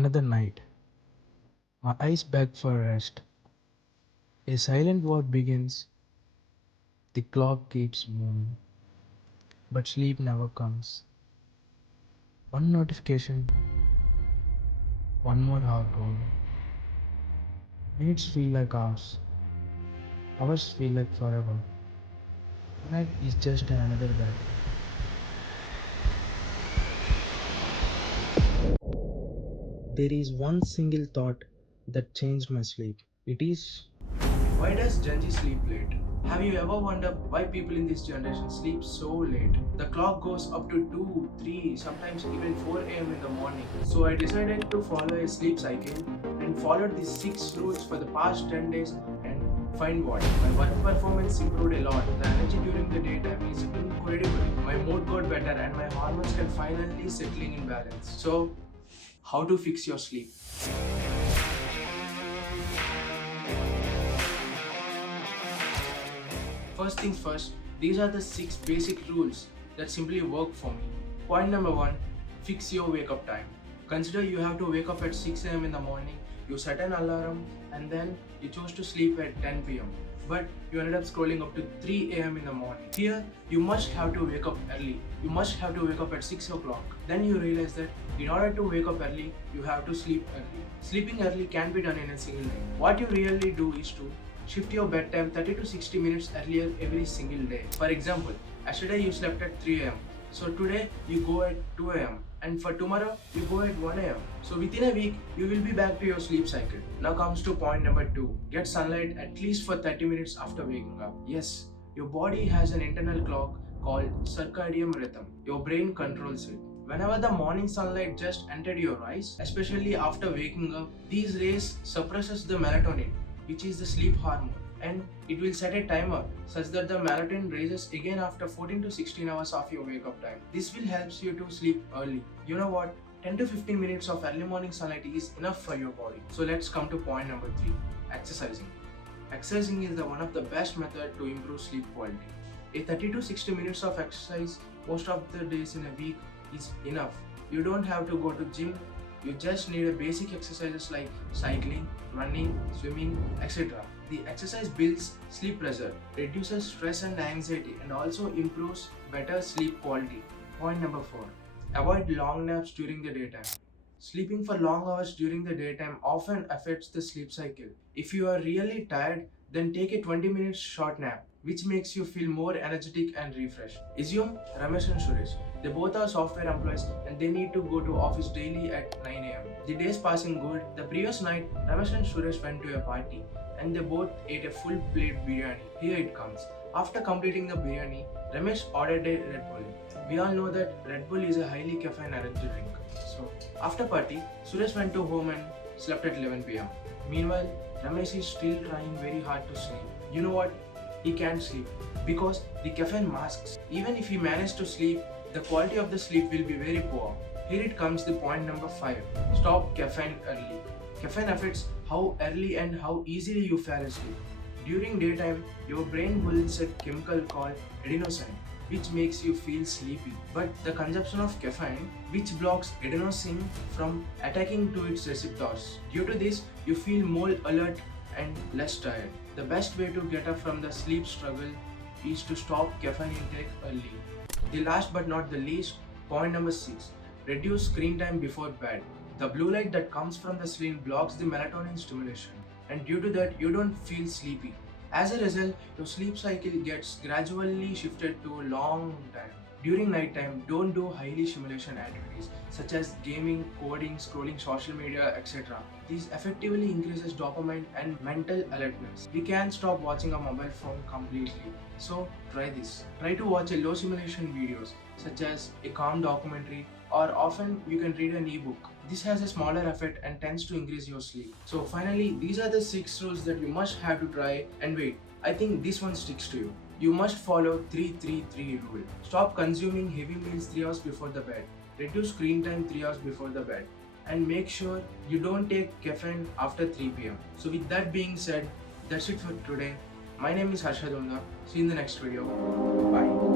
Another night. My eyes beg for rest. A silent war begins. The clock keeps moving, but sleep never comes. One notification, one more hour gone. Minutes feel like hours. Hours feel like forever. Night is just another bed. There is one single thought that changed my sleep. It is, why does Gen Z sleep late? Have you ever wondered why people in this generation sleep so late? The clock goes up to 2, 3, sometimes even 4 am in the morning. So I decided to follow a sleep cycle and followed these 6 rules for the past 10 days and find what? My work performance improved a lot. The energy during the daytime is incredible. My mood got better and my hormones can finally settling in balance. So, how to fix your sleep? First things first, these are the 6 basic rules that simply work for me. Point number 1, fix your wake up time. Consider you have to wake up at 6 am in the morning, you set an alarm and then you chose to sleep at 10 pm. But you ended up scrolling up to 3 am in the morning. Here, you must have to wake up early. You must have to wake up at 6 o'clock. Then you realize that in order to wake up early, you have to sleep early. Sleeping early can be done in a single day. What you really do is to shift your bedtime 30 to 60 minutes earlier every single day. For example, yesterday you slept at 3 am. So today you go at 2 am and for tomorrow you go at 1 am. So within a week you will be back to your sleep cycle. Now comes to point number 2. Get sunlight at least for 30 minutes after waking up. Yes, your body has an internal clock called circadian rhythm. Your brain controls it. Whenever the morning sunlight just entered your eyes, especially after waking up, these rays suppresses the melatonin, which is the sleep hormone, and it will set a timer such that the melatonin raises again after 14 to 16 hours of your wake up time. This will help you to sleep early. You know what? 10 to 15 minutes of early morning sunlight is enough for your body. So let's come to point number 3, exercising. Exercising is one of the best method to improve sleep quality. A 30 to 60 minutes of exercise most of the days in a week is enough. You don't have to go to gym. You just need a basic exercises like cycling, running, swimming, etc. The exercise builds sleep pressure, reduces stress and anxiety, and also improves better sleep quality. Point number 4. Avoid long naps during the daytime. Sleeping for long hours during the daytime often affects the sleep cycle. If you are really tired, then take a 20 minutes short nap, which makes you feel more energetic and refreshed. Assume Ramesh and Suresh. They both are software employees and they need to go to office daily at 9 am. The day's passing good. The previous night, Ramesh and Suresh went to a party and they both ate a full plate biryani. Here it comes. After completing the biryani, Ramesh ordered a Red Bull. We all know that Red Bull is a highly caffeine energy drink. So, after party, Suresh went to home and slept at 11 pm. Meanwhile, Ramesh is still trying very hard to sleep. You know what? He can't sleep because the caffeine masks. Even if he managed to sleep, the quality of the sleep will be very poor. Here it comes the point number 5. Stop caffeine early. Caffeine affects how early and how easily you fall asleep. During daytime, your brain builds a chemical called adenosine, which makes you feel sleepy. But the consumption of caffeine, which blocks adenosine from attacking to its receptors. Due to this, you feel more alert and less tired. The best way to get up from the sleep struggle is to stop caffeine intake early. The last but not the least, point number 6. Reduce screen time before bed. The blue light that comes from the screen blocks the melatonin stimulation, and due to that, you don't feel sleepy. As a result, your sleep cycle gets gradually shifted to a long time. During nighttime, don't do highly stimulation activities such as gaming, coding, scrolling social media, etc. This effectively increases dopamine and mental alertness. We can stop watching a mobile phone completely. So try this. Try to watch a low stimulation videos such as a calm documentary, or often you can read an ebook. This has a smaller effect and tends to increase your sleep. So finally, these are the 6 rules that you must have to try. And wait, I think this one sticks to you. You must follow 3-3-3 rule. Stop consuming heavy meals 3 hours before the bed. Reduce screen time 3 hours before the bed. And make sure you don't take caffeine after 3 pm. So with that being said, that's it for today. My name is Harsha Dummida. See you in the next video. Bye.